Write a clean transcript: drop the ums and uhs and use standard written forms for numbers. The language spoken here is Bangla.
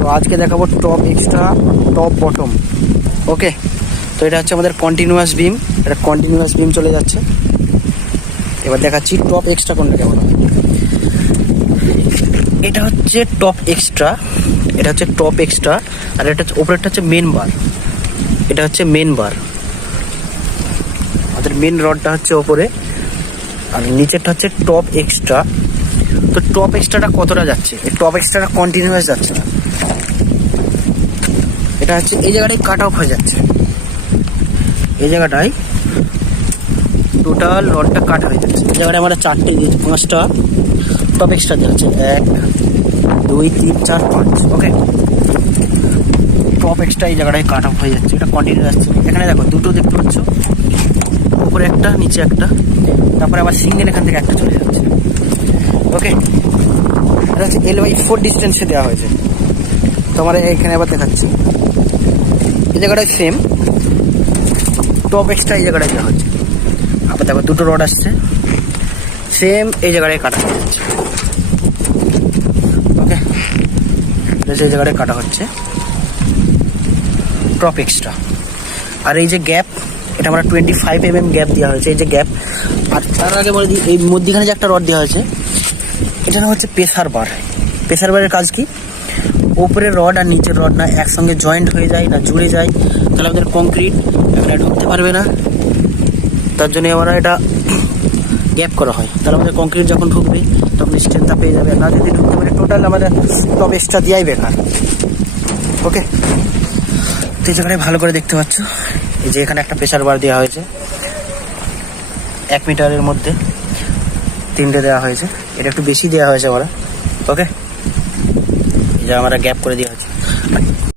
তো আজকে দেখাবো টপ এক্সট্রা, টপ বটম। ওকে, তো এটা হচ্ছে আমাদের কন্টিনিউয়াস বিম, এটা কন্টিনিউয়াস বিম চলে যাচ্ছে। এবার দেখাচ্ছি টপ এক্সট্রা কোনটা কেমন হয়। এটা হচ্ছে টপ এক্সট্রা, এটা হচ্ছে টপ এক্সট্রা, আর এটা হচ্ছে ওপরেরটা হচ্ছে মেন বার। এটা হচ্ছে মেন বার, আমাদের মেন রডটা হচ্ছে ওপরে, আর নিচেরটা হচ্ছে টপ এক্সট্রা। তো টপ এক্সট্রাটা কতটা যাচ্ছে? এই টপ এক্সট্রাটা কন্টিনিউয়াস যাচ্ছে না, এটা হচ্ছে এই জায়গাটায় কাট অফ হয়ে যাচ্ছে। এই জায়গাটায় টোটাল রডটা কাট হয়ে যাচ্ছে। এই জায়গাটায় আমরা 4টে দিয়েছি, 5টা টপ এক্সট্রা দেওয়া হচ্ছে, 1 2 3 4 5। ওকে, টপ এক্সট্রা এই জায়গাটায় কাট অফ হয়ে যাচ্ছে, এটা কন্টিনিউ যাচ্ছে। এখানে দেখো দুটো দেখতে পাচ্ছ, উপরে একটা নিচে একটা, তারপরে আবার সিঙ্গেল এখান থেকে একটা চলে যাচ্ছে। ওকে, এটা হচ্ছে L/4 ডিস্টেন্সে দেওয়া হয়েছে। তোমার এখানে আবার দেখাচ্ছি, এই জায়গাটায় সেম টপ এক্সট্রা এই জায়গাটায় দেওয়া হচ্ছে। আবার দেখো দুটো রড আসছে, সেম এই জায়গাটায় কাটা হচ্ছে। ওকে, এই জায়গাটায় কাটা হচ্ছে টপ এক্সট্রা। আর এই যে গ্যাপ, এটা আমরা 25 mm গ্যাপ দেওয়া হয়েছে, এই যে গ্যাপ। আর তার আগে বলে দিই, এই মধ্যখানে যে একটা রড দেওয়া হয়েছে, এটা না হচ্ছে প্রেসার বার। প্রেসার বারের কাজ কি? ওপরের রড আর নিচের রড না একসঙ্গে জয়েন্ট হয়ে যায়, না জুড়ে যায়, তাহলে আমাদের কংক্রিট এখানে ঢুকতে পারবে না। তার জন্য আমরা এটা গ্যাপ করা হয়, তাহলে আমাদের কংক্রিট যখন ঢুকবে তখন স্ট্রেংথটা পেয়ে যাবে। না যদি ঢুকতে পারে, টোটাল আমাদের টপ এক্সট্রা দেওয়াই বেকার। ওকে, তো এই জায়গায় ভালো করে দেখতে পাচ্ছ, এই যে এখানে একটা প্রেসার বার দেওয়া হয়েছে, 1 মিটারের মধ্যে 3টে দেওয়া হয়েছে, এটা একটু বেশি দেওয়া হয়েছে আমরা। ওকে, এই যে আমরা গ্যাপ করে দেওয়া হয়েছে।